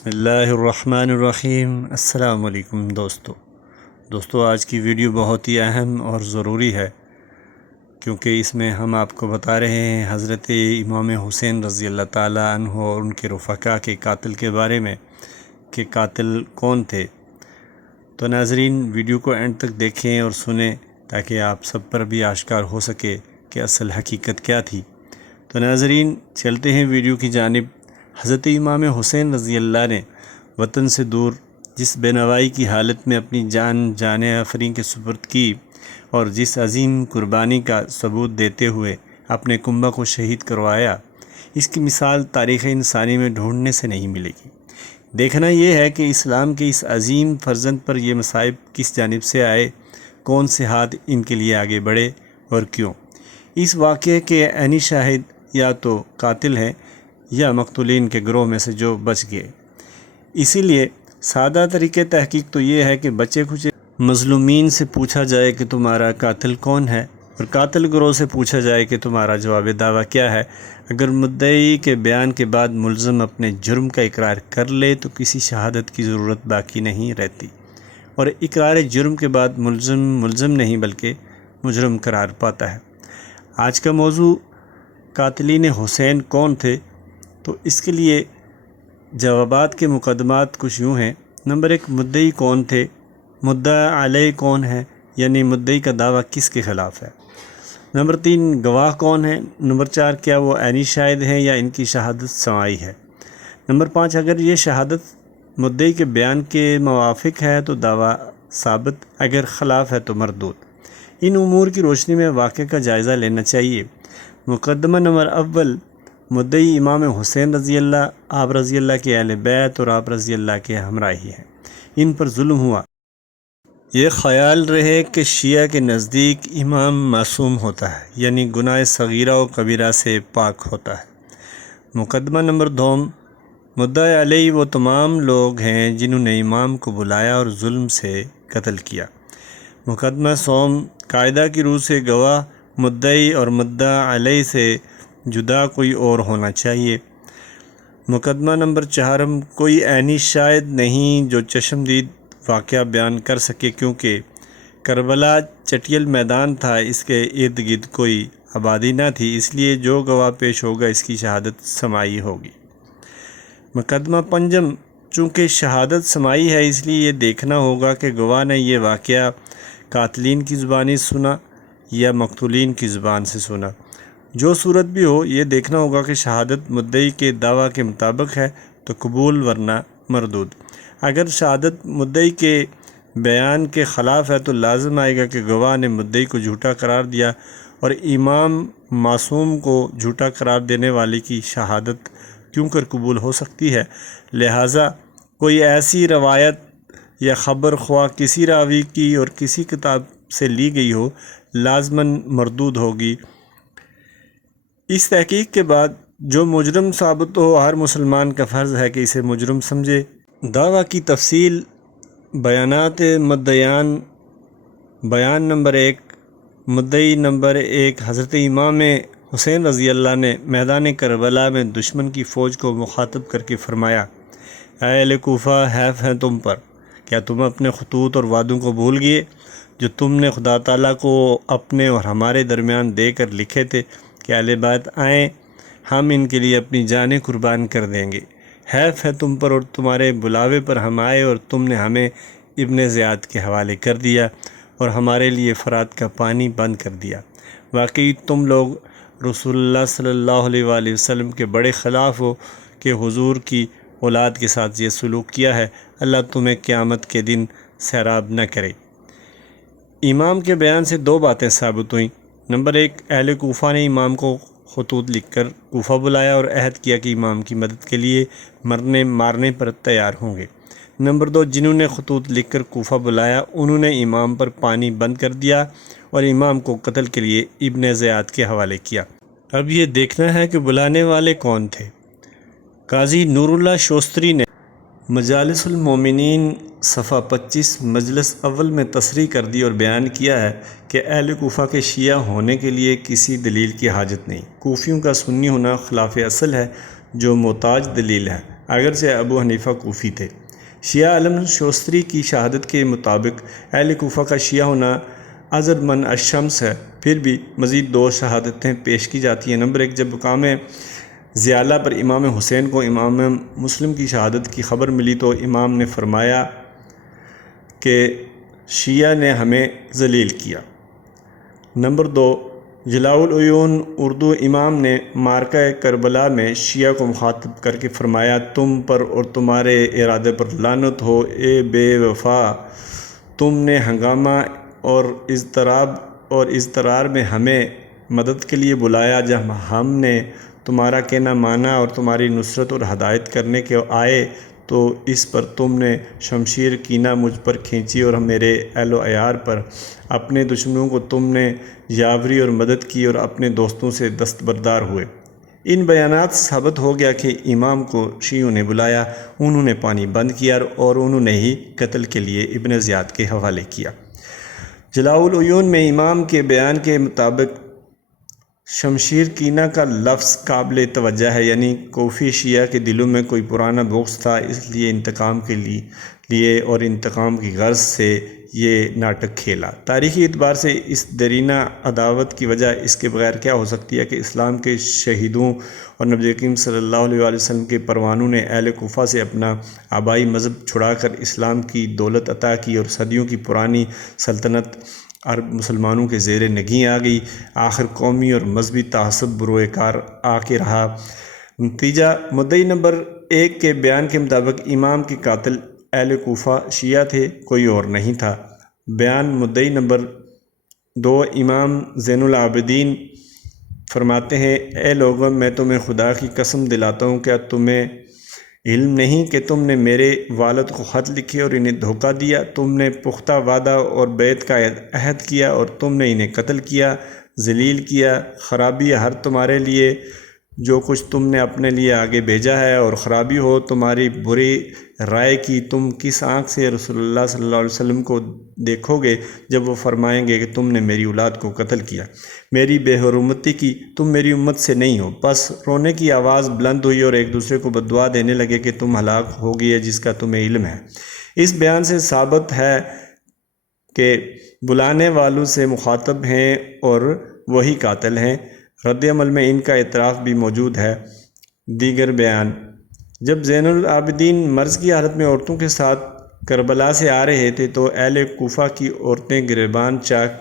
بسم اللہ الرحمن الرحیم۔ السلام علیکم دوستو آج کی ویڈیو بہت ہی اہم اور ضروری ہے، کیونکہ اس میں ہم آپ کو بتا رہے ہیں حضرت امام حسین رضی اللہ تعالیٰ عنہ اور ان کے رفقا کے قاتل کے بارے میں کہ قاتل کون تھے۔ تو ناظرین ویڈیو کو اینڈ تک دیکھیں اور سنیں تاکہ آپ سب پر بھی آشکار ہو سکے کہ اصل حقیقت کیا تھی۔ تو ناظرین چلتے ہیں ویڈیو کی جانب۔ حضرت امام حسین رضی اللہ نے وطن سے دور جس بے نوائی کی حالت میں اپنی جان آفرین کے سپرد کی اور جس عظیم قربانی کا ثبوت دیتے ہوئے اپنے کنبہ کو شہید کروایا، اس کی مثال تاریخ انسانی میں ڈھونڈنے سے نہیں ملے گی۔ دیکھنا یہ ہے کہ اسلام کے اس عظیم فرزند پر یہ مصائب کس جانب سے آئے، کون سے ہاتھ ان کے لیے آگے بڑھے اور کیوں۔ اس واقعے کے عینی شاہد یا تو قاتل ہیں یا مقتولین کے گروہ میں سے جو بچ گئے۔ اسی لیے سادہ طریقے تحقیق تو یہ ہے کہ بچے کچے مظلومین سے پوچھا جائے کہ تمہارا قاتل کون ہے، اور قاتل گروہ سے پوچھا جائے کہ تمہارا جواب دعویٰ کیا ہے۔ اگر مدعی کے بیان کے بعد ملزم اپنے جرم کا اقرار کر لے تو کسی شہادت کی ضرورت باقی نہیں رہتی، اور اقرار جرم کے بعد ملزم نہیں بلکہ مجرم قرار پاتا ہے۔ آج کا موضوع قاتلین حسین کون تھے، تو اس کے لیے جوابات کے مقدمات کچھ یوں ہیں۔ نمبر 1، مدعی کون تھے، مدعا علیہ کون ہے، یعنی مدعی کا دعویٰ کس کے خلاف ہے۔ نمبر 3، گواہ کون ہیں۔ نمبر 4، کیا وہ عینی شاہد ہیں یا ان کی شہادت سماعی ہے۔ نمبر 5، اگر یہ شہادت مدعی کے بیان کے موافق ہے تو دعویٰ ثابت، اگر خلاف ہے تو مردود۔ ان امور کی روشنی میں واقعے کا جائزہ لینا چاہیے۔ مقدمہ نمبر اول، مدعی امام حسین رضی اللہ، آپ رضی اللہ کے اہل بیت اور آپ رضی اللہ کے ہمراہی ہیں، ان پر ظلم ہوا۔ یہ خیال رہے کہ شیعہ کے نزدیک امام معصوم ہوتا ہے، یعنی گناہ صغیرہ و کبیرہ سے پاک ہوتا ہے۔ مقدمہ نمبر دوم، مدعا علیہ وہ تمام لوگ ہیں جنہوں نے امام کو بلایا اور ظلم سے قتل کیا۔ مقدمہ سوم، قاعدہ کی روح سے گواہ مدعی اور مدعا علیہ سے جدا کوئی اور ہونا چاہیے۔ مقدمہ نمبر چہارم، کوئی عینی شاہد نہیں جو چشمدید واقعہ بیان کر سکے، کیونکہ کربلا چٹیل میدان تھا، اس کے ارد گرد کوئی آبادی نہ تھی، اس لیے جو گواہ پیش ہوگا اس کی شہادت سماعی ہوگی۔ مقدمہ پنجم، چونکہ شہادت سماعی ہے اس لیے یہ دیکھنا ہوگا کہ گواہ نے یہ واقعہ قاتلین کی زبانی سنا یا مقتولین کی زبان سے سنا۔ جو صورت بھی ہو یہ دیکھنا ہوگا کہ شہادت مدعی کے دعویٰ کے مطابق ہے تو قبول ورنہ مردود۔ اگر شہادت مدعی کے بیان کے خلاف ہے تو لازم آئے گا کہ گواہ نے مدعی کو جھوٹا قرار دیا، اور امام معصوم کو جھوٹا قرار دینے والے کی شہادت کیوں کر قبول ہو سکتی ہے۔ لہٰذا کوئی ایسی روایت یا خبر خواہ کسی راوی کی اور کسی کتاب سے لی گئی ہو لازماً مردود ہوگی۔ اس تحقیق کے بعد جو مجرم ثابت ہو ہر مسلمان کا فرض ہے کہ اسے مجرم سمجھے۔ دعویٰ کی تفصیل، بیانات مدعیان۔ بیان نمبر 1، مدعی نمبر 1 حضرت امام حسین رضی اللہ نے میدان کربلا میں دشمن کی فوج کو مخاطب کر کے فرمایا، اے اہل کوفہ، حیف ہے تم پر، کیا تم اپنے خطوط اور وعدوں کو بھول گئے جو تم نے خدا تعالیٰ کو اپنے اور ہمارے درمیان دے کر لکھے تھے کہ اہل بیت آئیں، ہم ان کے لیے اپنی جانیں قربان کر دیں گے۔ حیف ہے تم پر اور تمہارے بلاوے پر ہم آئے اور تم نے ہمیں ابن زیاد کے حوالے کر دیا اور ہمارے لیے فرات کا پانی بند کر دیا۔ واقعی تم لوگ رسول اللہ صلی اللہ علیہ وآلہ وسلم کے بڑے خلاف ہو کہ حضور کی اولاد کے ساتھ یہ سلوک کیا ہے۔ اللہ تمہیں قیامت کے دن سیراب نہ کرے۔ امام کے بیان سے دو باتیں ثابت ہوئیں۔ نمبر 1، اہل کوفہ نے امام کو خطوط لکھ کر کوفہ بلایا اور عہد کیا کہ امام کی مدد کے لیے مرنے مارنے پر تیار ہوں گے۔ نمبر 2، جنہوں نے خطوط لکھ کر کوفہ بلایا انہوں نے امام پر پانی بند کر دیا اور امام کو قتل کے لیے ابن زیاد کے حوالے کیا۔ اب یہ دیکھنا ہے کہ بلانے والے کون تھے۔ قاضی نور اللہ شوستری نے مجالس المومنین صفحہ 25 مجلس اول میں تصریح کر دی اور بیان کیا ہے کہ اہل کوفہ کے شیعہ ہونے کے لیے کسی دلیل کی حاجت نہیں۔ کوفیوں کا سنی ہونا خلاف اصل ہے جو محتاج دلیل ہے۔ اگرچہ ابو حنیفہ کوفی تھے۔ شیعہ علم شوستری کی شہادت کے مطابق اہل کوفہ کا شیعہ ہونا ازر من الشمس ہے، پھر بھی مزید 2 شہادتیں پیش کی جاتی ہیں۔ نمبر 1، جب مقام زیالہ پر امام حسین کو امام مسلم کی شہادت کی خبر ملی تو امام نے فرمایا کہ شیعہ نے ہمیں ذلیل کیا۔ نمبر 2، جلاء العیون اردو امام نے معرکہ کربلا میں شیعہ کو مخاطب کر کے فرمایا، تم پر اور تمہارے ارادے پر لعنت ہو اے بے وفا، تم نے ہنگامہ اور اضطرار میں ہمیں مدد کے لیے بلایا، جب ہم نے تمہارا کہنا مانا اور تمہاری نصرت اور ہدایت کرنے کے آئے تو اس پر تم نے شمشیر کینہ مجھ پر کھینچی اور میرے اہل و عیال پر۔ اپنے دشمنوں کو تم نے یاوری اور مدد کی اور اپنے دوستوں سے دستبردار ہوئے۔ ان بیانات سے ثابت ہو گیا کہ امام کو شیعوں نے بلایا، انہوں نے پانی بند کیا اور انہوں نے ہی قتل کے لیے ابن زیاد کے حوالے کیا۔ جلاء العیون میں امام کے بیان کے مطابق شمشیر کینہ کا لفظ قابل توجہ ہے، یعنی کوفی شیعہ کے دلوں میں کوئی پرانا بغض تھا، اس لیے انتقام کے لیے اور انتقام کی غرض سے یہ ناٹک کھیلا۔ تاریخی اعتبار سے اس دیرینہ عداوت کی وجہ اس کے بغیر کیا ہو سکتی ہے کہ اسلام کے شہیدوں اور نبی کریم صلی اللہ علیہ وآلہ وسلم کے پروانوں نے اہل کوفہ سے اپنا آبائی مذہب چھڑا کر اسلام کی دولت عطا کی اور صدیوں کی پرانی سلطنت عرب مسلمانوں کے زیر نگیں آ گئی۔ آخر قومی اور مذہبی تعصب بروئے کار آ کے رہا۔ نتیجہ مدعی نمبر 1 کے بیان کے مطابق امام کے قاتل اہل کوفہ شیعہ تھے، کوئی اور نہیں تھا۔ بیان مدعی نمبر 2، امام زین العابدین فرماتے ہیں، اے لوگوں، میں تمہیں خدا کی قسم دلاتا ہوں، کیا تمہیں علم نہیں کہ تم نے میرے والد کو خط لکھے اور انہیں دھوکہ دیا؟ تم نے پختہ وعدہ اور بیعت کا عہد کیا اور تم نے انہیں قتل کیا، ذلیل کیا۔ خرابی ہر تمہارے لیے جو کچھ تم نے اپنے لیے آگے بھیجا ہے، اور خرابی ہو تمہاری بری رائے کی۔ تم کس آنکھ سے رسول اللہ صلی اللہ علیہ وسلم کو دیکھو گے جب وہ فرمائیں گے کہ تم نے میری اولاد کو قتل کیا، میری بے حرمتی کی، تم میری امت سے نہیں ہو؟ بس رونے کی آواز بلند ہوئی اور ایک دوسرے کو بددعا دینے لگے کہ تم ہلاک ہو گئے جس کا تمہیں علم ہے۔ اس بیان سے ثابت ہے کہ بلانے والوں سے مخاطب ہیں اور وہی قاتل ہیں۔ رد عمل میں ان کا اعتراف بھی موجود ہے۔ دیگر بیان، جب زین العابدین مرض کی حالت میں عورتوں کے ساتھ کربلا سے آ رہے تھے تو اہل کوفہ کی عورتیں گریبان چاک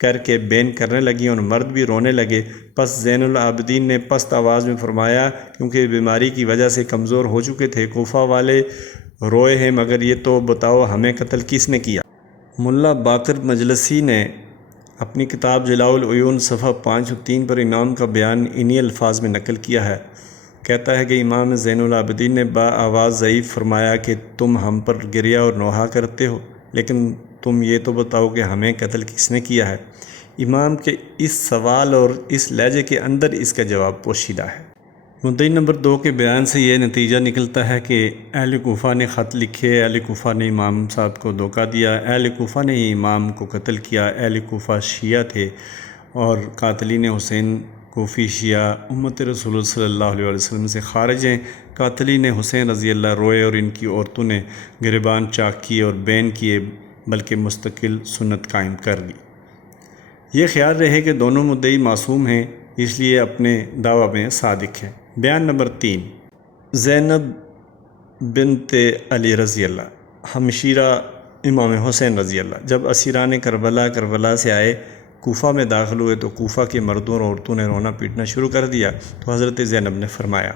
کر کے بین کرنے لگیں اور مرد بھی رونے لگے۔ پس زین العابدین نے پست آواز میں فرمایا، کیونکہ بیماری کی وجہ سے کمزور ہو چکے تھے، کوفہ والے روئے ہیں، مگر یہ تو بتاؤ ہمیں قتل کس نے کیا؟ ملا باقر مجلسی نے اپنی کتاب جلاء العیون صفحہ 503 پر امام کا بیان انہی الفاظ میں نقل کیا ہے۔ کہتا ہے کہ امام زین العابدین نے آواز ضعیف فرمایا کہ تم ہم پر گریہ اور نوحہ کرتے ہو، لیکن تم یہ تو بتاؤ کہ ہمیں قتل کس نے کیا ہے؟ امام کے اس سوال اور اس لہجے کے اندر اس کا جواب پوشیدہ ہے۔ مدعی نمبر 2 کے بیان سے یہ نتیجہ نکلتا ہے کہ اہل کوفہ نے خط لکھے، اہل کوفہ نے امام صاحب کو دھوکہ دیا، اہل کوفہ نے ہی امام کو قتل کیا۔ اہل کوفہ شیعہ تھے اور قاتلین حسین کوفی شیعہ امت رسول صلی اللہ علیہ وسلم سے خارج ہیں۔ قاتلین حسین رضی اللہ روئے اور ان کی عورتوں نے گریبان چاک کیے اور بین کیے، بلکہ مستقل سنت قائم کر دی۔ یہ خیال رہے کہ دونوں مدعی معصوم ہیں، اس لیے اپنے دعویٰ میں صادق ہیں۔ بیان نمبر 3، زینب بنت علی رضی اللہ، ہمشیرہ امام حسین رضی اللہ، جب اسیران کربلا سے آئے کوفہ میں داخل ہوئے تو کوفہ کے مردوں اور عورتوں نے رونا پیٹنا شروع کر دیا تو حضرت زینب نے فرمایا،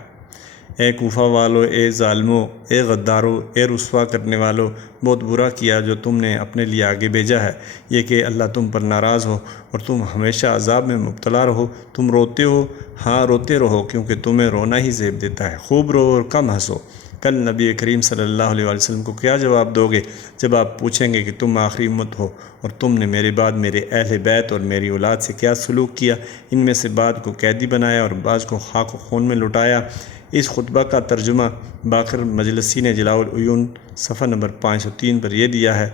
اے کوفہ والو، اے ظالمو، اے غدارو، اے رسوا کرنے والو، بہت برا کیا جو تم نے اپنے لیے آگے بھیجا ہے، یہ کہ اللہ تم پر ناراض ہو اور تم ہمیشہ عذاب میں مبتلا رہو۔ تم روتے ہو، ہاں روتے رہو، کیونکہ تمہیں رونا ہی زیب دیتا ہے، خوب رو اور کم ہنسو۔ کل نبی کریم صلی اللہ علیہ وسلم کو کیا جواب دو گے جب آپ پوچھیں گے کہ تم آخری امت ہو اور تم نے میرے بعد میرے اہل بیت اور میری اولاد سے کیا سلوک کیا؟ ان میں سے بعض کو قیدی بنایا اور بعض کو خاک و خون میں لٹایا۔ اس خطبہ کا ترجمہ باقر مجلسی نے جلاء العیون صفحہ نمبر 503 پر یہ دیا ہے،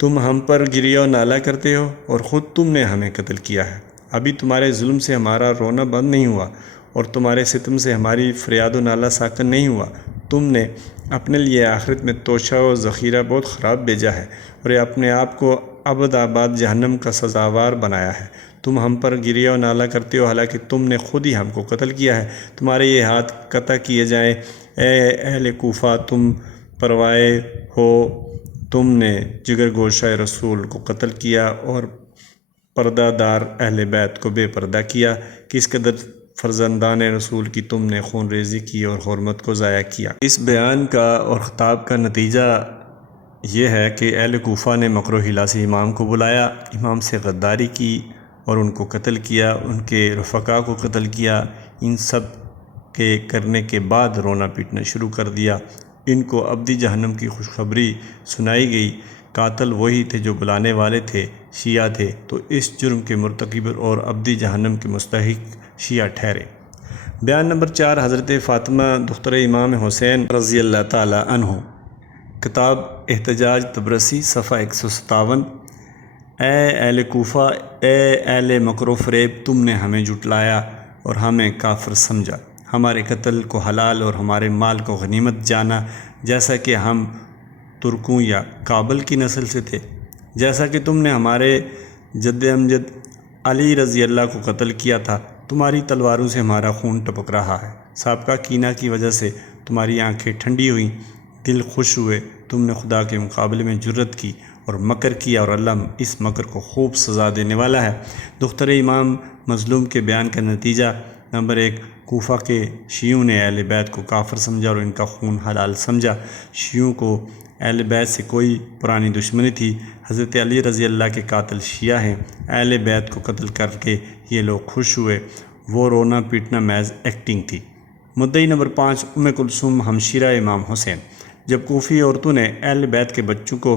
تم ہم پر گریہ و نالہ کرتے ہو اور خود تم نے ہمیں قتل کیا ہے۔ ابھی تمہارے ظلم سے ہمارا رونا بند نہیں ہوا اور تمہارے ستم سے ہماری فریاد و نالہ ساکن نہیں ہوا۔ تم نے اپنے لیے آخرت میں توشہ و ذخیرہ بہت خراب بھیجا ہے اور یہ اپنے آپ کو ابد آباد جہنم کا سزاوار بنایا ہے۔ تم ہم پر گریہ و نالہ کرتے ہو حالانکہ تم نے خود ہی ہم کو قتل کیا ہے۔ تمہارے یہ ہاتھ قطع کیے جائیں۔ اے اہل کوفہ، تم پروائے ہو، تم نے جگر گوشہ رسول کو قتل کیا اور پردہ دار اہل بیت کو بے پردہ کیا۔ کس قدر فرزندان رسول کی تم نے خون ریزی کی اور حرمت کو ضائع کیا۔ اس بیان کا اور خطاب کا نتیجہ یہ ہے کہ اہل کوفہ نے مکر و حیلہ سے امام کو بلایا، امام سے غداری کی اور ان کو قتل کیا، ان کے رفقا کو قتل کیا۔ ان سب کے کرنے کے بعد رونا پیٹنا شروع کر دیا۔ ان کو ابدی جہنم کی خوشخبری سنائی گئی۔ قاتل وہی تھے جو بلانے والے تھے، شیعہ تھے، تو اس جرم کے مرتکب اور ابدی جہنم کے مستحق شیعہ ٹھہرے۔ بیان نمبر 4، حضرت فاطمہ دختر امام حسین رضی اللہ تعالی عنہ، کتاب احتجاج طبرسی، صفحہ 157۔ اے اہل کوفہ، اے اہل مکر و فریب، تم نے ہمیں جھٹلایا اور ہمیں کافر سمجھا، ہمارے قتل کو حلال اور ہمارے مال کو غنیمت جانا، جیسا کہ ہم ترکوں یا کابل کی نسل سے تھے، جیسا کہ تم نے ہمارے جد امجد علی رضی اللہ کو قتل کیا تھا۔ تمہاری تلواروں سے ہمارا خون ٹپک رہا ہے۔ سابقہ کینہ کی وجہ سے تمہاری آنکھیں ٹھنڈی ہوئیں، دل خوش ہوئے، تم نے خدا کے مقابلے میں جرت کی اور مکر کیا اور اللہ اس مکر کو خوب سزا دینے والا ہے۔ دختر امام مظلوم کے بیان کا نتیجہ نمبر 1، کوفہ کے شیعوں نے اہل بیت کو کافر سمجھا اور ان کا خون حلال سمجھا۔ شیعوں کو اہل بیت سے کوئی پرانی دشمنی تھی۔ حضرت علی رضی اللہ کے قاتل شیعہ ہیں۔ اہل بیت کو قتل کر کے یہ لوگ خوش ہوئے، وہ رونا پیٹنا محض ایکٹنگ تھی۔ مدعی نمبر 5، ام کلثوم ہمشیرہ امام حسین۔ جب کوفی عورتوں نے اہل بیت کے بچوں کو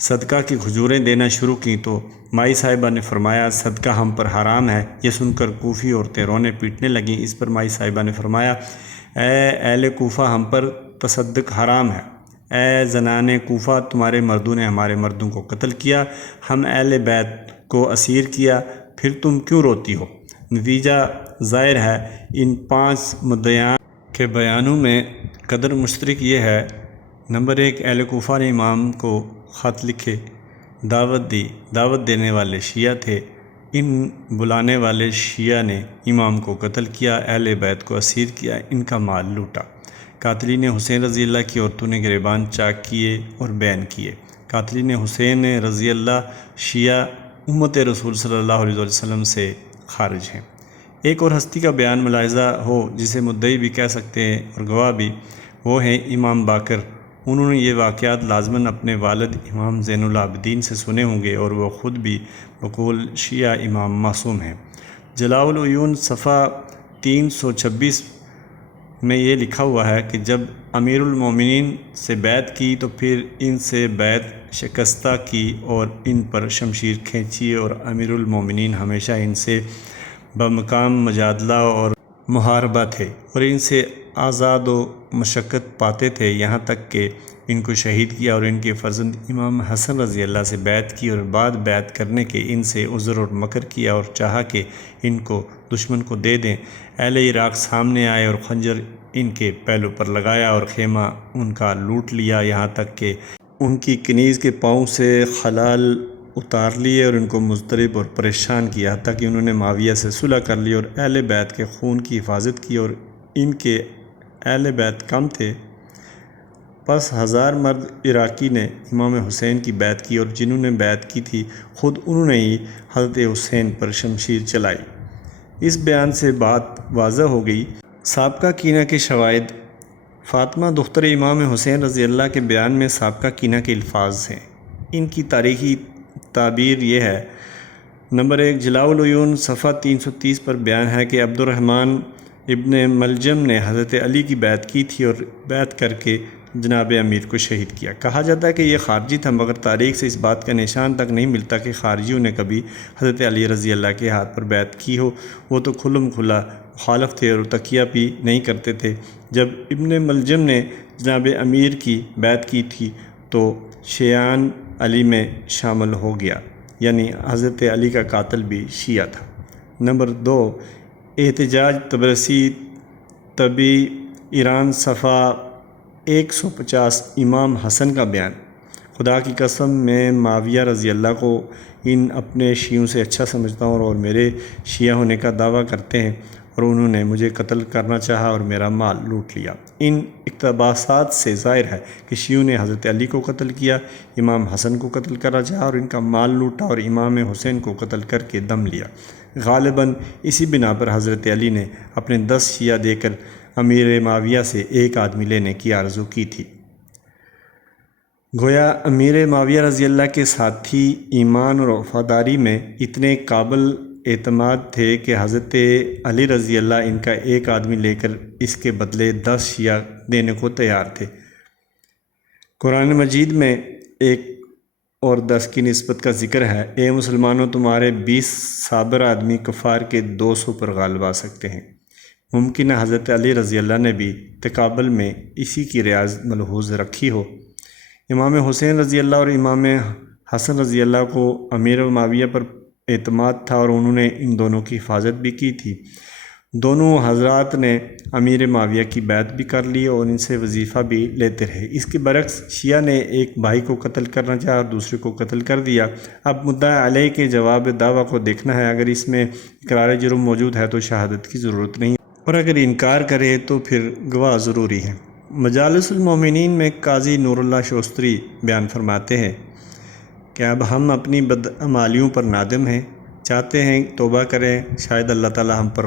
صدقہ کی کھجوریں دینا شروع کیں تو مائی صاحبہ نے فرمایا صدقہ ہم پر حرام ہے۔ یہ سن کر کوفی عورتیں رونے پیٹنے لگیں۔ اس پر مائی صاحبہ نے فرمایا اے اہل کوفہ، ہم پر تصدق حرام ہے۔ اے زنان کوفہ، تمہارے مردوں نے ہمارے مردوں کو قتل کیا، ہم اہل بیت کو اسیر کیا، پھر تم کیوں روتی ہو؟ نتیجہ ظاہر ہے، ان 5 مدعیان کے بیانوں میں قدر مشترک یہ ہے۔ نمبر 1، اہل کوفہ نے امام کو خط لکھے، دعوت دی، دعوت دینے والے شیعہ تھے۔ ان بلانے والے شیعہ نے امام کو قتل کیا، اہل بیت کو اسیر کیا، ان کا مال لوٹا۔ قاتلین حسین رضی اللہ کی عورتوں نے گریبان چاک کیے اور بین کیے۔ قاتلین حسین رضی اللہ شیعہ امت رسول صلی اللہ علیہ وسلم سے خارج ہیں۔ ایک اور ہستی کا بیان ملاحظہ ہو جسے مدعی بھی کہہ سکتے ہیں اور گواہ بھی، وہ ہیں امام باقر۔ انہوں نے یہ واقعات لازماً اپنے والد امام زین العابدین سے سنے ہوں گے اور وہ خود بھی بقول شیعہ امام معصوم ہیں۔ جلاء العیون صفحہ 326 میں یہ لکھا ہوا ہے کہ جب امیر المومنین سے بیعت کی تو پھر ان سے بیعت شکستہ کی اور ان پر شمشیر کھینچی، اور امیر المومنین ہمیشہ ان سے بمقام مجادلہ اور محاربہ تھے اور ان سے آزاد و مشقت پاتے تھے، یہاں تک کہ ان کو شہید کیا اور ان کے فرزند امام حسن رضی اللہ سے بیعت کی، اور بعد بیعت کرنے کے ان سے عذر اور مکر کیا اور چاہا کہ ان کو دشمن کو دے دیں۔ اہل عراق سامنے آئے اور خنجر ان کے پہلو پر لگایا اور خیمہ ان کا لوٹ لیا، یہاں تک کہ ان کی کنیز کے پاؤں سے خلال اتار لیے اور ان کو مضطرب اور پریشان کیا، حتیٰ کہ انہوں نے معاویہ سے صلح کر لی اور اہل بیت کے خون کی حفاظت کی، اور ان کے اہل بیت کم تھے۔ پس 1000 مرد عراقی نے امام حسین کی بیعت کی، اور جنہوں نے بیعت کی تھی خود انہوں نے ہی حضرت حسین پر شمشیر چلائی۔ اس بیان سے بات واضح ہو گئی۔ سابقہ کینہ کے شواہد۔ فاطمہ دختر امام حسین رضی اللہ کے بیان میں سابقہ کینہ کے الفاظ ہیں۔ ان کی تاریخی تعبیر یہ ہے۔ نمبر 1، جلاء العیون صفحہ 330 پر بیان ہے کہ عبد الرحمن ابن ملجم نے حضرت علی کی بیعت کی تھی اور بیعت کر کے جناب امیر کو شہید کیا۔ کہا جاتا ہے کہ یہ خارجی تھا، مگر تاریخ سے اس بات کا نشان تک نہیں ملتا کہ خارجیوں نے کبھی حضرت علی رضی اللہ کے ہاتھ پر بیعت کی ہو۔ وہ تو کھلم کھلا مخالف تھے اور تقیہ بھی نہیں کرتے تھے۔ جب ابن ملجم نے جناب امیر کی بیعت کی تھی تو شیعان علی میں شامل ہو گیا، یعنی حضرت علی کا قاتل بھی شیعہ تھا۔ نمبر 2، احتجاج طبرسی طبی ایران صفحہ 150 امام حسن کا بیان۔ خدا کی قسم میں معاویہ رضی اللہ کو ان اپنے شیعوں سے اچھا سمجھتا ہوں اور میرے شیعہ ہونے کا دعویٰ کرتے ہیں، اور انہوں نے مجھے قتل کرنا چاہا اور میرا مال لوٹ لیا۔ ان اقتباسات سے ظاہر ہے کہ شیعوں نے حضرت علی کو قتل کیا، امام حسن کو قتل کرنا چاہا اور ان کا مال لوٹا، اور امام حسین کو قتل کر کے دم لیا۔ غالباً اسی بنا پر حضرت علی نے اپنے 10 شیعہ دے کر امیر معاویہ سے ایک آدمی لینے کی آرزو کی تھی۔ گویا امیر معاویہ رضی اللہ کے ساتھی ایمان اور وفاداری میں اتنے قابل اعتماد تھے کہ حضرت علی رضی اللہ ان کا ایک آدمی لے کر اس کے بدلے 10 شیعہ دینے کو تیار تھے۔ قرآن مجید میں 1 اور 10 کی نسبت کا ذکر ہے۔ اے مسلمانوں، تمہارے 20 صابر آدمی کفار کے 200 پر غالب آ سکتے ہیں۔ ممکن ہے حضرت علی رضی اللہ نے بھی تقابل میں اسی کی رعایت ملحوظ رکھی ہو۔ امام حسین رضی اللہ اور امام حسن رضی اللہ کو امیر معاویہ پر اعتماد تھا اور انہوں نے ان دونوں کی حفاظت بھی کی تھی۔ دونوں حضرات نے امیر معاویہ کی بیعت بھی کر لی اور ان سے وظیفہ بھی لیتے رہے۔ اس کے برعکس شیعہ نے ایک بھائی کو قتل کرنا چاہا اور دوسرے کو قتل کر دیا۔ اب مدعا علیہ کے جواب دعویٰ کو دیکھنا ہے۔ اگر اس میں اقرار جرم موجود ہے تو شہادت کی ضرورت نہیں، اور اگر انکار کرے تو پھر گواہ ضروری ہے۔ مجالس المومنین میں قاضی نور اللہ شوستری بیان فرماتے ہیں کہ اب ہم اپنی بدعمالیوں پر نادم ہیں، چاہتے ہیں توبہ کریں، شاید اللہ تعالی ہم پر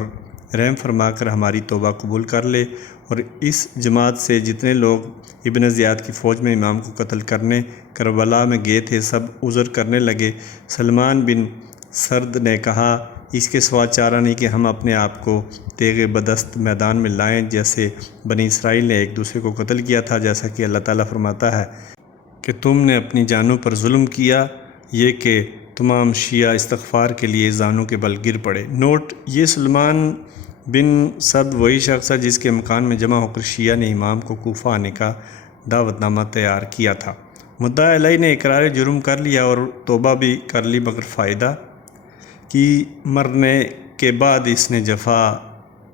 رحم فرما کر ہماری توبہ قبول کر لے۔ اور اس جماعت سے جتنے لوگ ابن زیاد کی فوج میں امام کو قتل کرنے کربلا میں گئے تھے، سب عذر کرنے لگے۔ سلمان بن سرد نے کہا، اس کے سوا چارہ نہیں کہ ہم اپنے آپ کو تیغ بدست میدان میں لائیں، جیسے بنی اسرائیل نے ایک دوسرے کو قتل کیا تھا، جیسا کہ اللہ تعالیٰ فرماتا ہے کہ تم نے اپنی جانوں پر ظلم کیا، یہ کہ تمام شیعہ استغفار کے لیے زانوں کے بل گر پڑے۔ نوٹ: یہ سلمان بن سرد وہی شخص ہے جس کے مکان میں جمع ہو کر شیعہ نے امام کو کوفہ آنے کا دعوت نامہ تیار کیا تھا۔ مدعا علیہ نے اقرار جرم کر لیا اور توبہ بھی کر لی، مگر فائدہ کی مرنے کے بعد اس نے جفا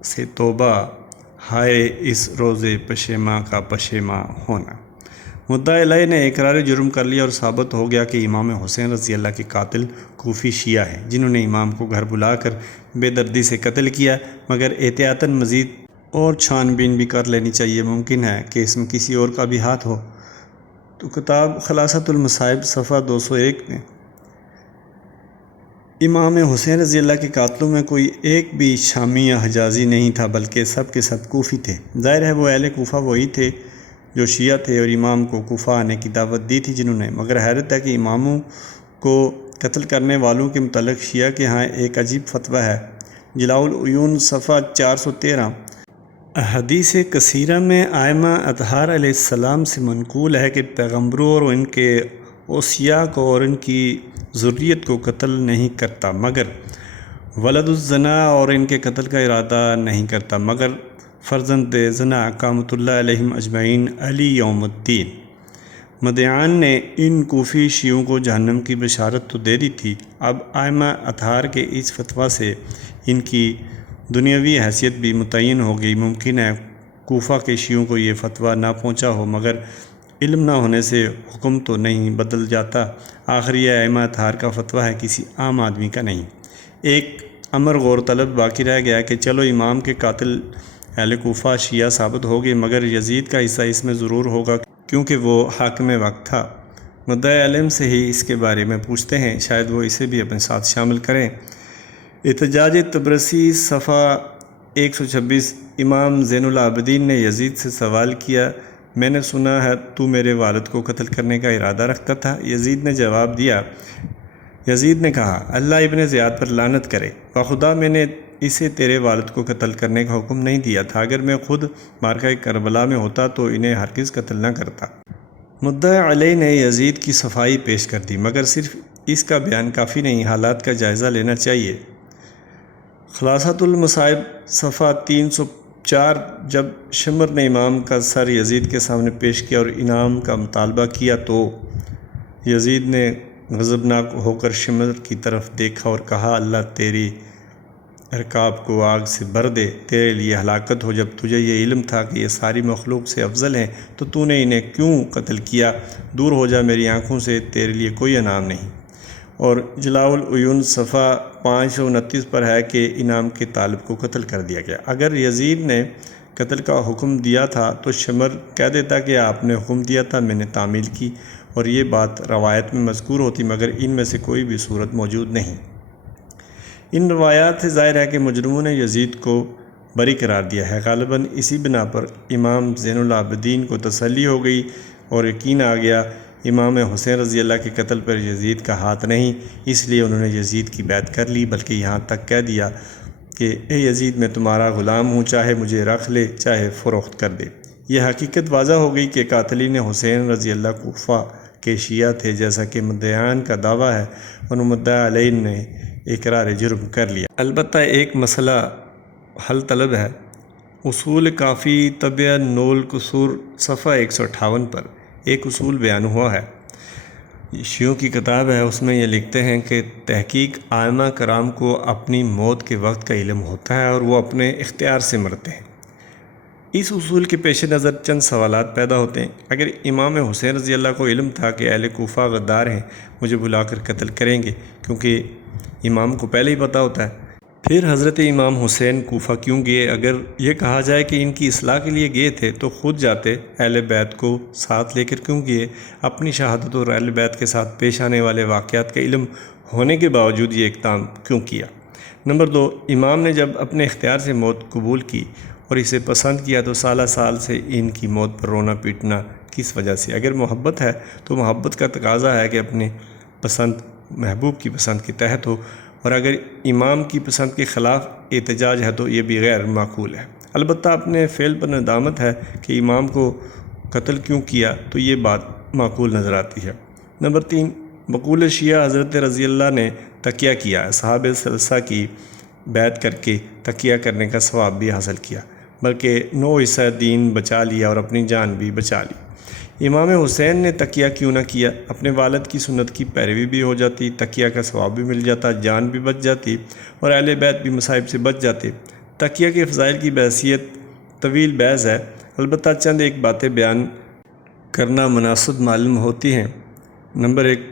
سے توبہ، ہائے اس روز پشیماں کا پشیماں ہونا۔ مدعا علیہ نے اقرار جرم کر لیا اور ثابت ہو گیا کہ امام حسین رضی اللہ کے قاتل کوفی شیعہ ہیں، جنہوں نے امام کو گھر بلا کر بے دردی سے قتل کیا، مگر احتیاطاً مزید اور چھان بین بھی کر لینی چاہیے، ممکن ہے کہ اس میں کسی اور کا بھی ہاتھ ہو۔ تو کتاب خلاصۃ المصائب صفحہ 201 میں امام حسین رضی اللہ کے قاتلوں میں کوئی ایک بھی شامی یا حجازی نہیں تھا، بلکہ سب کے سب کوفی تھے۔ ظاہر ہے وہ اہل کوفہ وہی تھے جو شیعہ تھے اور امام کو کوفہ آنے کی دعوت دی تھی جنہوں نے، مگر حیرت ہے کہ اماموں کو قتل کرنے والوں کے متعلق شیعہ کے ہاں ایک عجیب فتویٰ ہے۔ جلاء العیون صفحہ 413 حدیث کثیرہ میں ائمہ اطہار علیہ السلام سے منقول ہے کہ پیغمبروں اور ان کے اوصیاء کو اور ان کی ذریت کو قتل نہیں کرتا، مگر ولد الزنا، اور ان کے قتل کا ارادہ نہیں کرتا، مگر فرزند زنا قامت اللہ علیہم اجمعین علی یوم الدین۔ مدعیان نے ان کوفی شیعوں کو جہنم کی بشارت تو دے دی تھی، اب ائمہ اطہار کے اس فتویٰ سے ان کی دنیاوی حیثیت بھی متعین ہو گئی۔ ممکن ہے کوفہ کے شیعوں کو یہ فتویٰ نہ پہنچا ہو، مگر علم نہ ہونے سے حکم تو نہیں بدل جاتا۔ آخر یہ ائمہ اطہار کا فتویٰ ہے، کسی عام آدمی کا نہیں۔ ایک امر غور طلب باقی رہ گیا کہ چلو امام کے قاتل اہل کوفہ شیعہ ثابت ہو گئے، مگر یزید کا حصہ اس میں ضرور ہوگا کیونکہ وہ حاکم وقت تھا۔ مدعی علم سے ہی اس کے بارے میں پوچھتے ہیں، شاید وہ اسے بھی اپنے ساتھ شامل کریں۔ احتجاج طبرسی صفحہ 126 امام زین العابدین نے یزید سے سوال کیا، میں نے سنا ہے تو میرے والد کو قتل کرنے کا ارادہ رکھتا تھا۔ یزید نے جواب دیا، یزید نے کہا، اللہ ابن زیاد پر لعنت کرے، بخدا میں نے اسے تیرے والد کو قتل کرنے کا حکم نہیں دیا تھا، اگر میں خود معرکہ کربلا میں ہوتا تو انہیں ہرگز قتل نہ کرتا۔ مدعی علیہ نے یزید کی صفائی پیش کر دی، مگر صرف اس کا بیان کافی نہیں، حالات کا جائزہ لینا چاہیے۔ خلاصۃ المصائب صفحہ 304 جب شمر نے امام کا سر یزید کے سامنے پیش کیا اور انعام کا مطالبہ کیا تو یزید نے غضبناک ہو کر شمر کی طرف دیکھا اور کہا، اللہ تیری رکاب کو آگ سے بھر دے، تیرے لیے ہلاکت ہو۔ جب تجھے یہ علم تھا کہ یہ ساری مخلوق سے افضل ہیں تو تو نے انہیں کیوں قتل کیا؟ دور ہو جا میری آنکھوں سے، تیرے لیے کوئی انعام نہیں۔ اور جلاء العیون صفحہ 529 پر ہے کہ انعام کے طالب کو قتل کر دیا گیا۔ اگر یزید نے قتل کا حکم دیا تھا تو شمر کہہ دیتا کہ آپ نے حکم دیا تھا، میں نے تعمیل کی، اور یہ بات روایت میں مذکور ہوتی، مگر ان میں سے کوئی بھی صورت موجود نہیں۔ ان روایات سے ظاہر ہے کہ مجرموں نے یزید کو بری قرار دیا ہے۔ غالباً اسی بنا پر امام زین العابدین کو تسلی ہو گئی اور یقین آ گیا امام حسین رضی اللہ کے قتل پر یزید کا ہاتھ نہیں، اس لیے انہوں نے یزید کی بیعت کر لی، بلکہ یہاں تک کہہ دیا کہ اے یزید میں تمہارا غلام ہوں، چاہے مجھے رکھ لے چاہے فروخت کر دے۔ یہ حقیقت واضح ہو گئی کہ قاتلین حسین رضی اللہ کوفہ کے شیعہ تھے، جیسا کہ مدعیان کا دعویٰ ہے، اور مدعی علیہ نے اقرار جرم کر لیا۔ البتہ ایک مسئلہ حل طلب ہے۔ اصول کافی طبع نول قصور صفحہ 158 پر ایک اصول بیان ہوا ہے، شیعوں کی کتاب ہے، اس میں یہ لکھتے ہیں کہ تحقیق ائمہ کرام کو اپنی موت کے وقت کا علم ہوتا ہے اور وہ اپنے اختیار سے مرتے ہیں۔ اس اصول کے پیش نظر چند سوالات پیدا ہوتے ہیں۔ اگر امام حسین رضی اللہ کو علم تھا کہ اہل کوفہ غدار ہیں، مجھے بلا کر قتل کریں گے، کیونکہ امام کو پہلے ہی پتہ ہوتا ہے، پھر حضرت امام حسین کوفہ کیوں گئے؟ اگر یہ کہا جائے کہ ان کی اصلاح کے لیے گئے تھے تو خود جاتے، اہل بیت کو ساتھ لے کر کیوں گئے؟ اپنی شہادت اور اہل بیت کے ساتھ پیش آنے والے واقعات کا علم ہونے کے باوجود یہ اقدام کیوں کیا؟ نمبر 2، امام نے جب اپنے اختیار سے موت قبول کی اور اسے پسند کیا تو سالہ سال سے ان کی موت پر رونا پیٹنا کس وجہ سے؟ اگر محبت ہے تو محبت کا تقاضا ہے کہ اپنے پسند محبوب کی پسند کے تحت ہو، اور اگر امام کی پسند کے خلاف احتجاج ہے تو یہ بھی غیر معقول ہے۔ البتہ اپنے فعل پر ندامت ہے کہ امام کو قتل کیوں کیا، تو یہ بات معقول نظر آتی ہے۔ نمبر 3، بقول شیعہ حضرت رضی اللہ نے تقیہ کیا، اصحاب ثلاثہ کی بیعت کر کے تقیہ کرنے کا ثواب بھی حاصل کیا، بلکہ 9 حصہ دین بچا لیا اور اپنی جان بھی بچا لی۔ امام حسین نے تقیہ کیوں نہ کیا؟ اپنے والد کی سنت کی پیروی بھی ہو جاتی، تقیہ کا ثواب بھی مل جاتا، جان بھی بچ جاتی، اور اہل بیت بھی مصائب سے بچ جاتے۔ تقیہ کے فضائل کی بحثیت طویل بحث ہے، البتہ چند ایک باتیں بیان کرنا مناسب معلوم ہوتی ہیں۔ نمبر 1،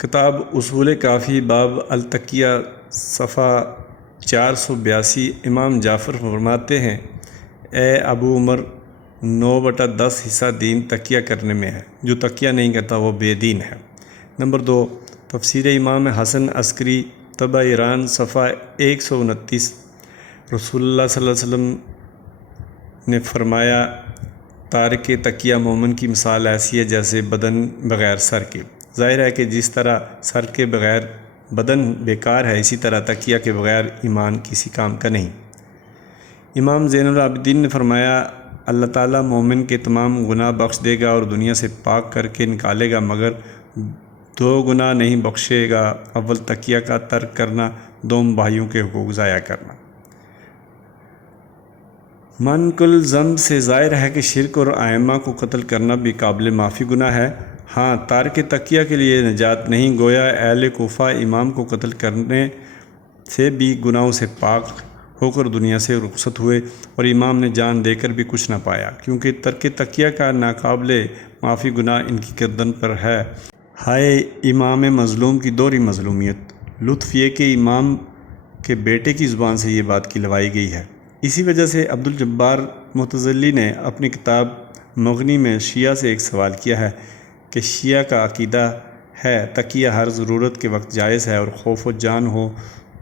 کتاب اصول کافی باب التقیہ صفحہ 482، امام جعفر فرماتے ہیں، اے ابو عمر، 9/10 حصہ دین تقیہ کرنے میں ہے، جو تقیہ نہیں کرتا وہ بے دین ہے۔ نمبر 2، تفسیر امام حسن عسکری طبع ایران صفحہ 129، رسول اللہ صلی اللہ علیہ وسلم نے فرمایا، تارک تقیہ مومن کی مثال ایسی ہے جیسے بدن بغیر سر کے۔ ظاہر ہے کہ جس طرح سر کے بغیر بدن بیکار ہے، اسی طرح تقیہ کے بغیر ایمان کسی کام کا نہیں۔ امام زین العابدین نے فرمایا، اللہ تعالیٰ مومن کے تمام گناہ بخش دے گا اور دنیا سے پاک کر کے نکالے گا، مگر 2 گناہ نہیں بخشے گا۔ اول تقیہ کا ترک کرنا، دوم بھائیوں کے حقوق ضائع کرنا۔ منقل ذنب سے ظاہر ہے کہ شرک اور ائمہ کو قتل کرنا بھی قابل معافی گناہ ہے۔ ہاں، تارک تقیہ کے لیے نجات نہیں، گویا اہل کوفہ امام کو قتل کرنے سے بھی گناہوں سے پاک ہو کر دنیا سے رخصت ہوئے، اور امام نے جان دے کر بھی کچھ نہ پایا، کیونکہ ترک تقیہ کا ناقابل معافی گناہ ان کی گردن پر ہے۔ ہائے امام مظلوم کی دوہری مظلومیت! لطف یہ کہ امام کے بیٹے کی زبان سے یہ بات کہلوائی گئی ہے۔ اسی وجہ سے عبدالجبار معتزلی نے اپنی کتاب مغنی میں شیعہ سے ایک سوال کیا ہے کہ شیعہ کا عقیدہ ہے تقیہ ہر ضرورت کے وقت جائز ہے، اور خوف و جان ہو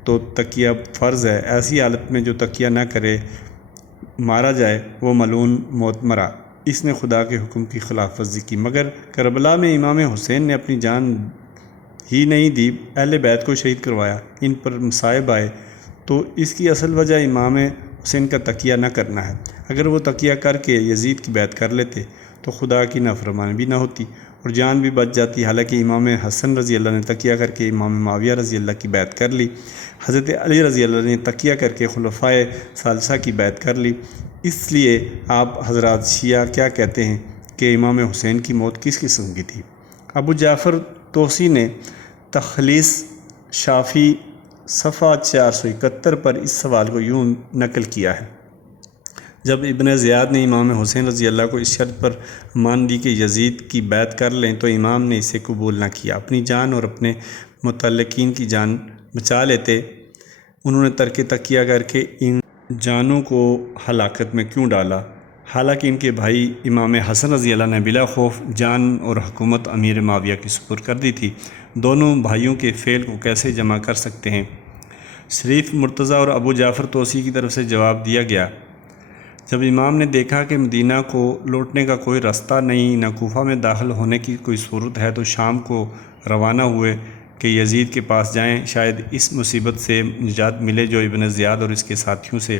تو تقیہ فرض ہے، ایسی حالت میں جو تقیہ نہ کرے مارا جائے، وہ ملعون موت مرا، اس نے خدا کے حکم کی خلاف ورزی کی۔ مگر کربلا میں امام حسین نے اپنی جان ہی نہیں دی، اہل بیت کو شہید کروایا، ان پر مصائب آئے، تو اس کی اصل وجہ امام حسین کا تقیہ نہ کرنا ہے۔ اگر وہ تقیہ کر کے یزید کی بیعت کر لیتے تو خدا کی نافرمانی بھی نہ ہوتی اور جان بھی بچ جاتی۔ حالانکہ امام حسن رضی اللہ نے تقیہ کر کے امام معاویہ رضی اللہ کی بیعت کر لی، حضرت علی رضی اللہ نے تقیہ کر کے خلفائے ثالثہ کی بیعت کر لی۔ اس لیے آپ حضرات شیعہ کیا کہتے ہیں کہ امام حسین کی موت کس قسم کی تھی؟ ابو جعفر طوسی نے تخلیص شافی صفحہ 471 پر اس سوال کو یوں نقل کیا ہے: جب ابن زیاد نے امام حسین رضی اللہ کو اس شرط پر مان دی کہ یزید کی بیعت کر لیں تو امام نے اسے قبول نہ کیا۔ اپنی جان اور اپنے متعلقین کی جان بچا لیتے، انہوں نے ترک تقیہ کر کے ان جانوں کو ہلاکت میں کیوں ڈالا؟ حالانکہ ان کے بھائی امام حسن رضی اللہ نے بلا خوف جان اور حکومت امیر معاویہ کی سپرد کر دی تھی۔ دونوں بھائیوں کے فعل کو کیسے جمع کر سکتے ہیں؟ شریف مرتضیٰ اور ابو جعفر طوسی کی طرف سے جواب دیا گیا: جب امام نے دیکھا کہ مدینہ کو لوٹنے کا کوئی راستہ نہیں، نہ کوفہ میں داخل ہونے کی کوئی صورت ہے، تو شام کو روانہ ہوئے کہ یزید کے پاس جائیں، شاید اس مصیبت سے نجات ملے جو ابن زیاد اور اس کے ساتھیوں سے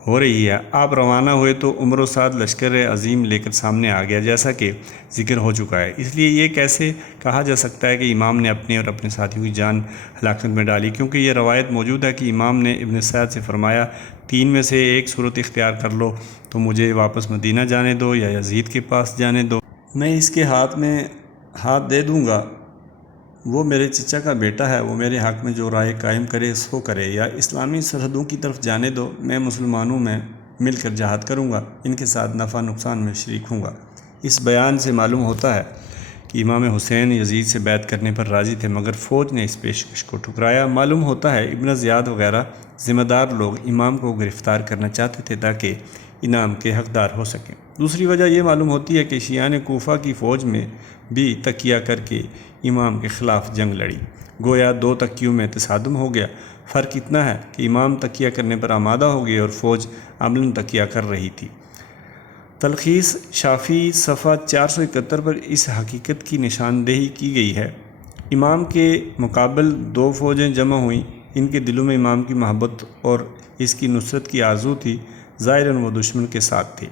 ہو رہی ہے۔ آپ روانہ ہوئے تو عمر و سعد لشکر عظیم لے کر سامنے آ گیا، جیسا کہ ذکر ہو چکا ہے۔ اس لیے یہ کیسے کہا جا سکتا ہے کہ امام نے اپنے اور اپنے ساتھیوں کی جان ہلاکت میں ڈالی؟ کیونکہ یہ روایت موجود ہے کہ امام نے ابن سعد سے فرمایا: تین میں سے ایک صورت اختیار کر لو، تو مجھے واپس مدینہ جانے دو یا یزید کے پاس جانے دو۔ میں اس کے ہاتھ میں ہاتھ دے دوں گا، وہ میرے چچا کا بیٹا ہے، وہ میرے حق میں جو رائے قائم کرے سو کرے، یا اسلامی سرحدوں کی طرف جانے دو، میں مسلمانوں میں مل کر جہاد کروں گا، ان کے ساتھ نفع نقصان میں شریک ہوں گا۔ اس بیان سے معلوم ہوتا ہے کہ امام حسین یزید سے بیعت کرنے پر راضی تھے، مگر فوج نے اس پیشکش کو ٹھکرایا۔ معلوم ہوتا ہے ابن زیاد وغیرہ ذمہ دار لوگ امام کو گرفتار کرنا چاہتے تھے تاکہ انعام کے حقدار ہو سکیں۔ دوسری وجہ یہ معلوم ہوتی ہے کہ شیعان کوفہ کی فوج میں بھی تکیہ کر کے امام کے خلاف جنگ لڑی، گویا دو تکیوں میں تصادم ہو گیا۔ فرق اتنا ہے کہ امام تکیہ کرنے پر آمادہ ہو گئے اور فوج عملاً تکیہ کر رہی تھی۔ تلخیص شافی صفحہ 471 پر اس حقیقت کی نشاندہی کی گئی ہے: امام کے مقابل دو فوجیں جمع ہوئیں، ان کے دلوں میں امام کی محبت اور اس کی نصرت کی آرزو تھی، ظاہراً وہ دشمن کے ساتھ تھے۔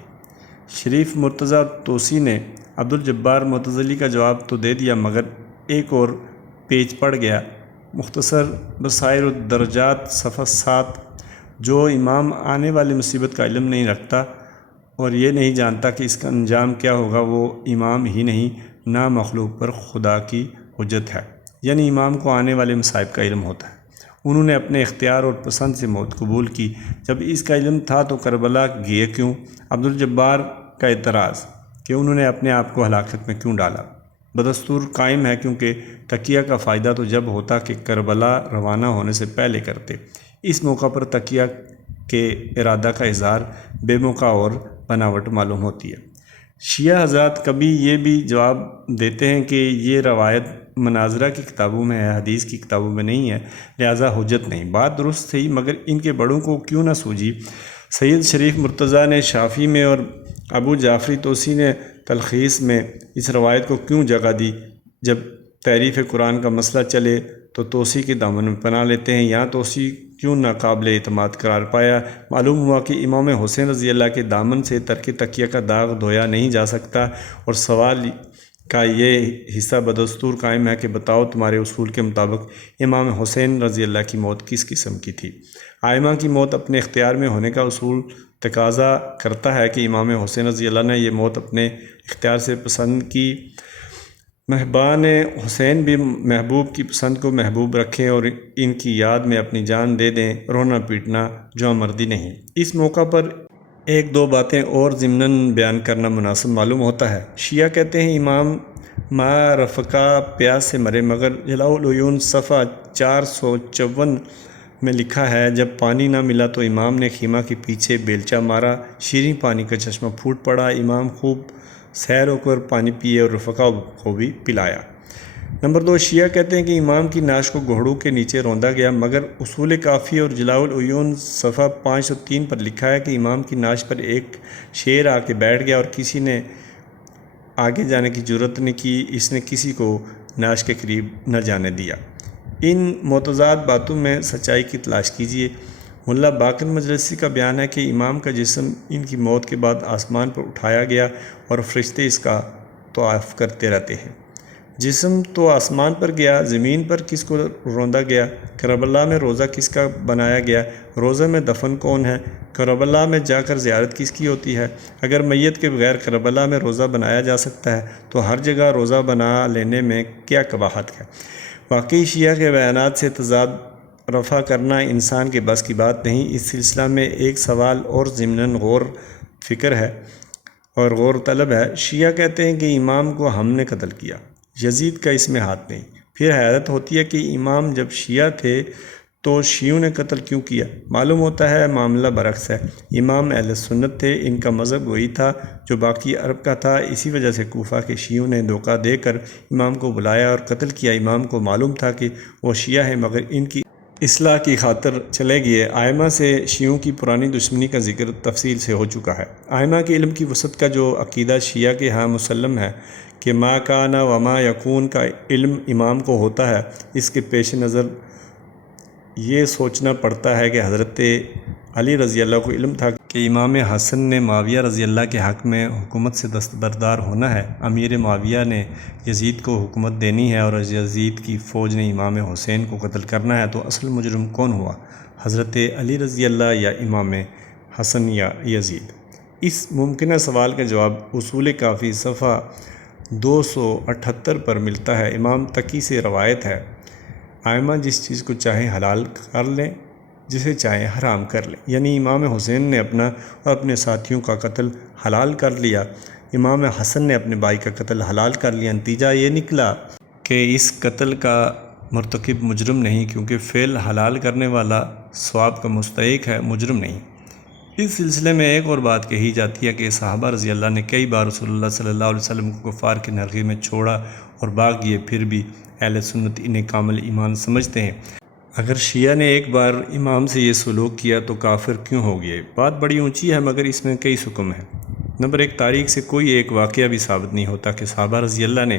شریف مرتضیٰ طوسی نے عبدالجبار معتزلی کا جواب تو دے دیا، مگر ایک اور پیچ پڑ گیا۔ مختصر بصائر الدرجات صفحہ 7: جو امام آنے والی مصیبت کا علم نہیں رکھتا اور یہ نہیں جانتا کہ اس کا انجام کیا ہوگا، وہ امام ہی نہیں، نہ مخلوق پر خدا کی حجت ہے۔ یعنی امام کو آنے والے مصائب کا علم ہوتا ہے، انہوں نے اپنے اختیار اور پسند سے موت قبول کی۔ جب اس کا علم تھا تو کربلا گئے کیوں؟ عبدالجبار کا اعتراض کہ انہوں نے اپنے آپ کو ہلاکت میں کیوں ڈالا، بدستور قائم ہے، کیونکہ تقیہ کا فائدہ تو جب ہوتا کہ کربلا روانہ ہونے سے پہلے کرتے۔ اس موقع پر تقیہ کے ارادہ کا اظہار بے موقع اور بناوٹ معلوم ہوتی ہے۔ شیعہ حضرات کبھی یہ بھی جواب دیتے ہیں کہ یہ روایت مناظرہ کی کتابوں میں ہے، حدیث کی کتابوں میں نہیں ہے، لہذا حجت نہیں۔ بات درست تھی، مگر ان کے بڑوں کو کیوں نہ سوجی؟ سید شریف مرتضیٰ نے شافی میں اور ابو جعفر طوسی نے تلخیص میں اس روایت کو کیوں جگہ دی؟ جب تحریف قرآن کا مسئلہ چلے تو طوسی کے دامن میں پناہ لیتے ہیں، یہاں طوسی کیوں ناقابل اعتماد قرار پایا؟ معلوم ہوا کہ امام حسین رضی اللہ کے دامن سے ترک تقیہ کا داغ دھویا نہیں جا سکتا، اور سوال کا یہ حصہ بدستور قائم ہے کہ بتاؤ تمہارے اصول کے مطابق امام حسین رضی اللہ کی موت کس قسم کی تھی؟ آئمہ کی موت اپنے اختیار میں ہونے کا اصول تقاضا کرتا ہے کہ امام حسین رضی اللہ نے یہ موت اپنے اختیار سے پسند کی۔ محبان حسین بھی محبوب کی پسند کو محبوب رکھیں اور ان کی یاد میں اپنی جان دے دیں، رونا پیٹنا جواں مردی نہیں۔ اس موقع پر ایک دو باتیں اور ضمناً بیان کرنا مناسب معلوم ہوتا ہے۔ شیعہ کہتے ہیں امام ما رفقا پیاس سے مرے، مگر جلاء العیون صفحہ 454 میں لکھا ہے: جب پانی نہ ملا تو امام نے خیمہ کے پیچھے بیلچہ مارا، شیریں پانی کا چشمہ پھوٹ پڑا، امام خوب سیر ہو کر پانی پیے اور رفقا کو بھی پلایا۔ نمبر 2، شیعہ کہتے ہیں کہ امام کی نعش کو گھوڑوں کے نیچے روندا گیا، مگر اصول کافی اور جلاء العیون صفحہ 503 پر لکھا ہے کہ امام کی نعش پر ایک شیر آ کے بیٹھ گیا اور کسی نے آگے جانے کی جرات نہیں کی، اس نے کسی کو نعش کے قریب نہ جانے دیا۔ ان متضاد باتوں میں سچائی کی تلاش کیجیے۔ ملا باقر مجلسی کا بیان ہے کہ امام کا جسم ان کی موت کے بعد آسمان پر اٹھایا گیا اور فرشتے اس کا طواف کرتے رہتے ہیں۔ جسم تو آسمان پر گیا، زمین پر کس کو روندا گیا؟ کربلا میں روزہ کس کا بنایا گیا؟ روزہ میں دفن کون ہے؟ کربلا میں جا کر زیارت کس کی ہوتی ہے؟ اگر میت کے بغیر کربلا میں روزہ بنایا جا سکتا ہے تو ہر جگہ روزہ بنا لینے میں کیا قباحت ہے؟ واقعی شیعہ کے بیانات سے تضاد رفع کرنا انسان کے بس کی بات نہیں۔ اس سلسلہ میں ایک سوال اور ضمناً غور فکر ہے اور غور طلب ہے۔ شیعہ کہتے ہیں کہ امام کو ہم نے قتل کیا، یزید کا اس میں ہاتھ نہیں۔ پھر حیرت ہوتی ہے کہ امام جب شیعہ تھے تو شیعوں نے قتل کیوں کیا؟ معلوم ہوتا ہے معاملہ برعکس ہے۔ امام اہل سنت تھے، ان کا مذہب وہی تھا جو باقی عرب کا تھا۔ اسی وجہ سے کوفہ کے شیعوں نے دھوکہ دے کر امام کو بلایا اور قتل کیا۔ امام کو معلوم تھا کہ وہ شیعہ ہیں مگر ان کی اصلاح کی خاطر چلے گئے۔ ائمہ سے شیعوں کی پرانی دشمنی کا ذکر تفصیل سے ہو چکا ہے۔ ائمہ کے علم کی وسعت کا جو عقیدہ شیعہ کے ہاں مسلم ہے کہ ما کان و ما یکون کا علم امام کو ہوتا ہے، اس کے پیش نظر یہ سوچنا پڑتا ہے کہ حضرت علی رضی اللہ کو علم تھا کہ امام حسن نے معاویہ رضی اللہ کے حق میں حکومت سے دستبردار ہونا ہے، امیر معاویہ نے یزید کو حکومت دینی ہے اور یزید کی فوج نے امام حسین کو قتل کرنا ہے، تو اصل مجرم کون ہوا، حضرت علی رضی اللہ یا امام حسن یا یزید؟ اس ممکنہ سوال کا جواب اصول کافی صفحہ 278 پر ملتا ہے۔ امام تقی سے روایت ہے، ائمہ جس چیز کو چاہیں حلال کر لیں، جسے چاہیں حرام کر لیں، یعنی امام حسین نے اپنا اور اپنے ساتھیوں کا قتل حلال کر لیا، امام حسن نے اپنے بھائی کا قتل حلال کر لیا۔ نتیجہ یہ نکلا کہ اس قتل کا مرتکب مجرم نہیں، کیونکہ فعل حلال کرنے والا ثواب کا مستحق ہے، مجرم نہیں۔ اس سلسلے میں ایک اور بات کہی جاتی ہے کہ صحابہ رضی اللہ نے کئی بار رسول اللہ صلی اللہ علیہ وسلم کو کفار کے نرغے میں چھوڑا اور بھاگ گئے، پھر بھی اہل سنت انہیں کامل ایمان سمجھتے ہیں۔ اگر شیعہ نے ایک بار امام سے یہ سلوک کیا تو کافر کیوں ہو گئے؟ بات بڑی اونچی ہے مگر اس میں کئی سکم ہیں۔ نمبر ایک، تاریخ سے کوئی ایک واقعہ بھی ثابت نہیں ہوتا کہ صحابہ رضی اللہ نے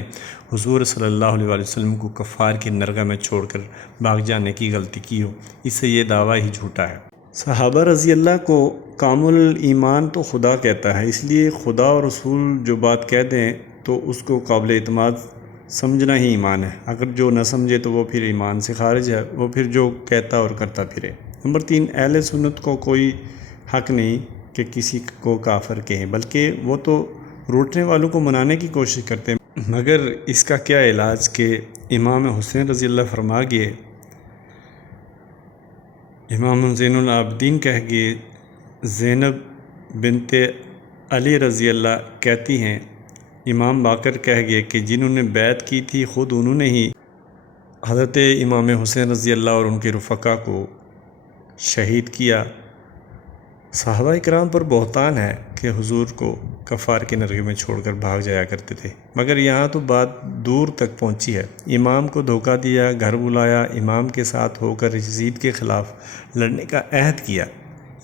حضور صلی اللہ علیہ وسلم کو کفار کی نرغہ میں چھوڑ کر بھاگ جانے کی غلطی کی ہو، اس سے یہ دعویٰ ہی جھوٹا ہے۔ صحابہ رضی اللہ کو کامل ایمان تو خدا کہتا ہے، اس لیے خدا اور رسول جو بات کہہ دیں تو اس کو قابل اعتماد سمجھنا ہی ایمان ہے۔ اگر جو نہ سمجھے تو وہ پھر ایمان سے خارج ہے، وہ پھر جو کہتا اور کرتا پھرے۔ نمبر تین، اہل سنت کو کوئی حق نہیں کہ کسی کو کافر کہیں، بلکہ وہ تو روٹنے والوں کو منانے کی کوشش کرتے ہیں۔ مگر اس کا کیا علاج کہ امام حسین رضی اللہ فرما گئے، امام زین العابدین کہہ گئے، زینب بنت علی رضی اللہ کہتی ہیں، امام باقر کہہ گئے کہ جنہوں نے بیعت کی تھی خود انہوں نے ہی حضرت امام حسین رضی اللہ اور ان کے رفقا کو شہید کیا۔ صحابہ اکرام پر بہتان ہے کہ حضور کو کفار کے نرغے میں چھوڑ کر بھاگ جایا کرتے تھے، مگر یہاں تو بات دور تک پہنچی ہے۔ امام کو دھوکہ دیا، گھر بلایا، امام کے ساتھ ہو کر یزید کے خلاف لڑنے کا عہد کیا۔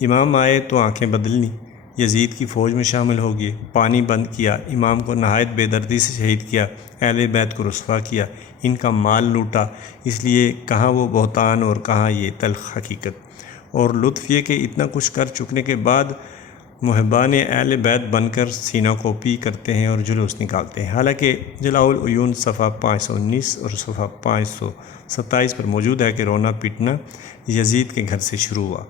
امام آئے تو آنکھیں بدل لیں، یزید کی فوج میں شامل ہو گئے، پانی بند کیا، امام کو نہایت بے دردی سے شہید کیا، اہل بیت کو رسوا کیا، ان کا مال لوٹا۔ اس لیے کہاں وہ بہتان اور کہاں یہ تلخ حقیقت۔ اور لطف یہ کہ اتنا کچھ کر چکنے کے بعد محبان اہل بیت بن کر سینہ کوپی کرتے ہیں اور جلوس نکالتے ہیں، حالانکہ جلاء العیون صفحہ 519 اور صفحہ 527 پر موجود ہے کہ رونا پیٹنا یزید کے گھر سے شروع ہوا۔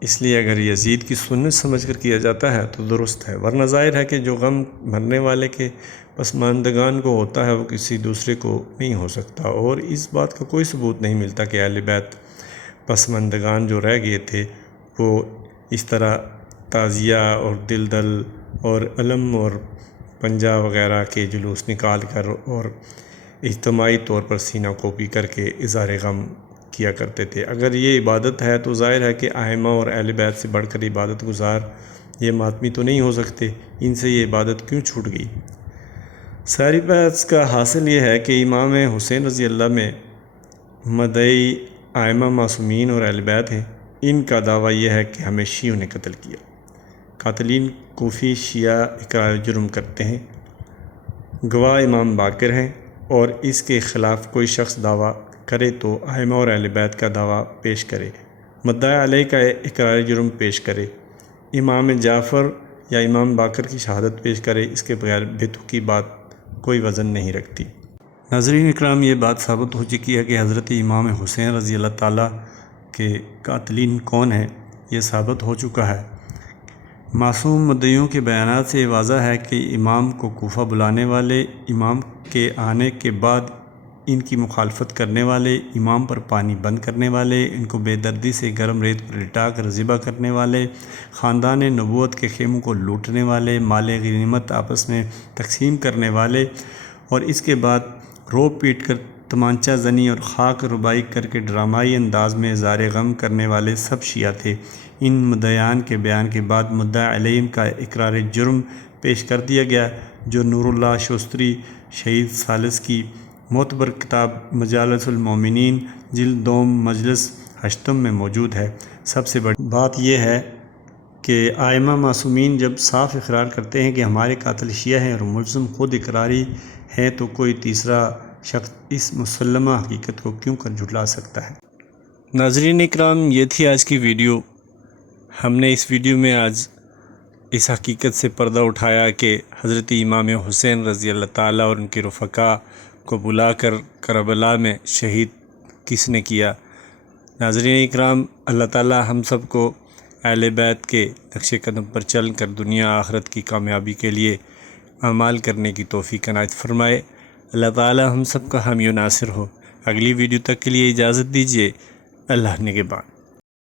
اس لیے اگر یزید کی سنت سمجھ کر کیا جاتا ہے تو درست ہے، ورنہ ظاہر ہے کہ جو غم بھرنے والے کے پسماندگان کو ہوتا ہے وہ کسی دوسرے کو نہیں ہو سکتا۔ اور اس بات کا کوئی ثبوت نہیں ملتا کہ اہل بیت پسماندگان جو رہ گئے تھے وہ اس طرح تعزیہ اور دل اور علم اور پنجہ وغیرہ کے جلوس نکال کر اور اجتماعی طور پر سینہ کوپی کر کے اظہار غم کیا کرتے تھے۔ اگر یہ عبادت ہے تو ظاہر ہے کہ ائمہ اور اہل بیت سے بڑھ کر عبادت گزار یہ ماتمی تو نہیں ہو سکتے، ان سے یہ عبادت کیوں چھوٹ گئی؟ ساری بحث کا حاصل یہ ہے کہ امام حسین رضی اللہ میں مدعی ائمہ معصومین اور اہل بیت ہیں، ان کا دعویٰ یہ ہے کہ ہمیں شیعوں نے قتل کیا۔ قاتلین کوفی شیعہ اقرار جرم کرتے ہیں، گواہ امام باقر ہیں، اور اس کے خلاف کوئی شخص دعویٰ کرے تو ائمہ اور اہل بیت کا دعویٰ پیش کرے، مدعی علیہ کا اقرار جرم پیش کرے، امام جعفر یا امام باقر کی شہادت پیش کرے، اس کے بغیر بدعت کی بات کوئی وزن نہیں رکھتی۔ ناظرین اکرام، یہ بات ثابت ہو چکی ہے کہ حضرت امام حسین رضی اللہ تعالیٰ کے قاتلین کون ہیں، یہ ثابت ہو چکا ہے۔ معصوم مدعیوں کے بیانات سے یہ واضح ہے کہ امام کو کوفہ بلانے والے امام کے آنے کے بعد ان کی مخالفت کرنے والے، امام پر پانی بند کرنے والے، ان کو بے دردی سے گرم ریت پر لٹا کر ذبح کرنے والے، خاندان نبوت کے خیموں کو لوٹنے والے، مال غنیمت آپس میں تقسیم کرنے والے، اور اس کے بعد روب پیٹ کر تمانچہ زنی اور خاک ربائی کر کے ڈرامائی انداز میں اظہار غم کرنے والے سب شیعہ تھے۔ ان مدعیان کے بیان کے بعد مدعی علیہم کا اقرار جرم پیش کر دیا گیا، جو نور اللہ شوستری شہید ثالث کی معتبر کتاب مجالس المومنین جلد دوم مجلس 8 میں موجود ہے۔ سب سے بڑی بات یہ ہے کہ ائمہ معصومین جب صاف اقرار کرتے ہیں کہ ہمارے قاتل شیعہ ہیں اور ملزم خود اقراری ہیں، تو کوئی تیسرا شخص اس مسلمہ حقیقت کو کیوں کر جھٹلا سکتا ہے؟ ناظرین اکرام، یہ تھی آج کی ویڈیو۔ ہم نے اس ویڈیو میں آج اس حقیقت سے پردہ اٹھایا کہ حضرت امام حسین رضی اللہ تعالیٰ اور ان کے رفقاء کو بلا کر کربلا میں شہید کس نے کیا۔ ناظرین اکرام، اللہ تعالیٰ ہم سب کو اہل بیت کے نقش قدم پر چل کر دنیا آخرت کی کامیابی کے لیے اعمال کرنے کی توفیق عنایت فرمائے۔ اللہ تعالیٰ ہم سب کا حامی و ناصر ہو۔ اگلی ویڈیو تک کے لیے اجازت دیجیے۔ اللہ نگہبان۔